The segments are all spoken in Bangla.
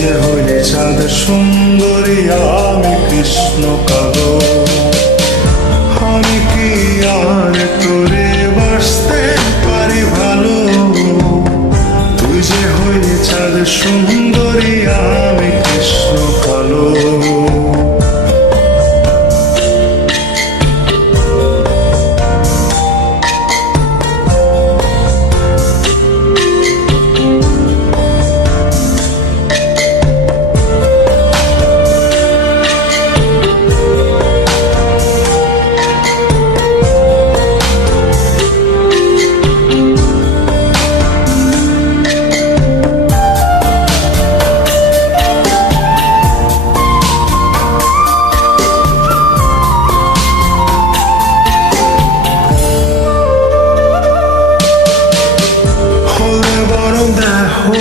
যে হইলে চাঁদ সুন্দরী, আমি কৃষ্ণ কালো। আমি কি আর তোরে বাসতে পারি ভালো? তুই যে হইলে চাঁদ সুন্দরী, আমি কৃষ্ণ কালো।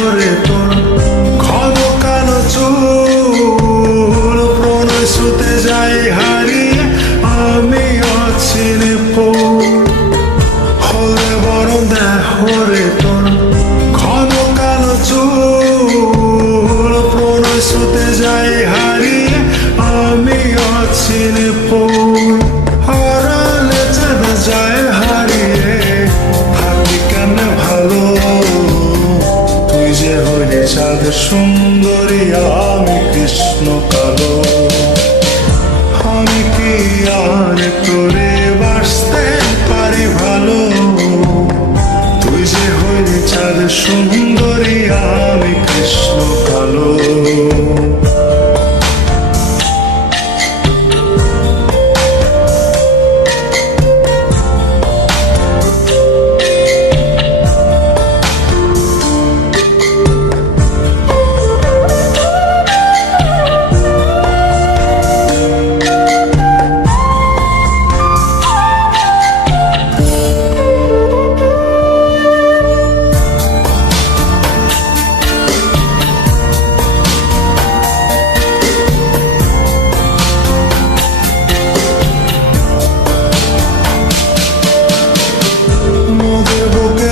ওরে তোর ঘন কালো চুল প্রণয় স্রোতে যাই হারিয়ে, আমি অচিনে হলে বড় দেহরে তোর ঘন কালো চুল প্রণয় স্রোতে যাই হারিয়ে, আমি অচিনে হারালে চাঁদ যায় হারিয়ে, থাকি কেন ভালো? যে হইলে চাঁদ সুন্দরী, আমি কৃষ্ণ কালো। আমি কি আর তোরে বাসতে পারি ভালো? তুই যে হইলে চাঁদ সুন্দরী, আমি কৃষ্ণ কালো।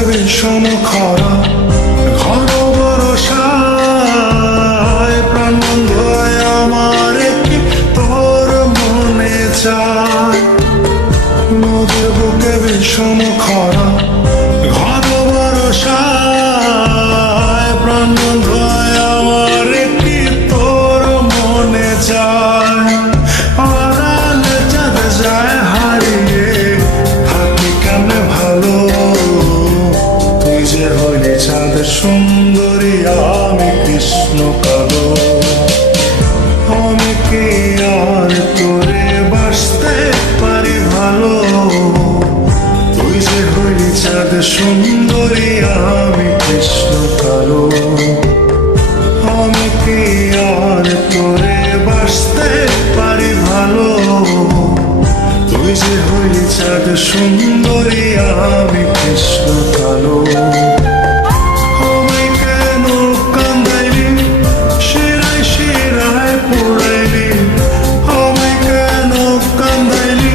ভীষণ খরা ঘন বরষায়, প্রাণ বন্ধ আমার কি তোর মনে চায়? নদীর বুকে ভীষণ খরা ঘন বরষায়, প্রাণ বন্ধ আমার কি তোর মনে চায়? আড়ালে চাঁদ যায় হারিয়ে, থাকি কেন ভালো? যে হইলে চাঁদ সুন্দরী, আমি কৃষ্ণ কালো। আমি কি আর তোরে বাসতে পারি ভালো? তুই যে হইলে চাঁদ সুন্দরী, আমি কৃষ্ণ কালো। আমি কি আর তোরে বাসতে পারি ভালো? তুই যে হইলে চাঁদ সুন্দরী, আমি কৃষ্ণ কালো। আমায় কেন কান্দাইলি, শিরায় শিরায় পোড়াইলি? আমায় কেন কান্দাইলি,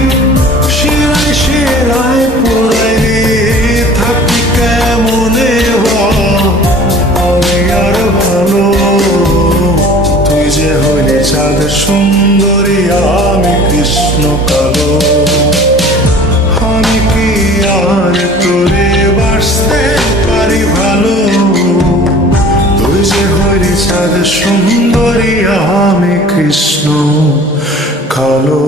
শিরায় শিরায় পোড়াইলি? থাকি কেমনে আমি আর ভালো? তুই যে হইলে চাঁদ সুন্দরী, আমি কৃষ্ণ কালো। আমি কি আর তোরে বাসতে পারি ভালো? তুই যে হইলি চাঁদ সুন্দরী, আমি কৃষ্ণ কালো।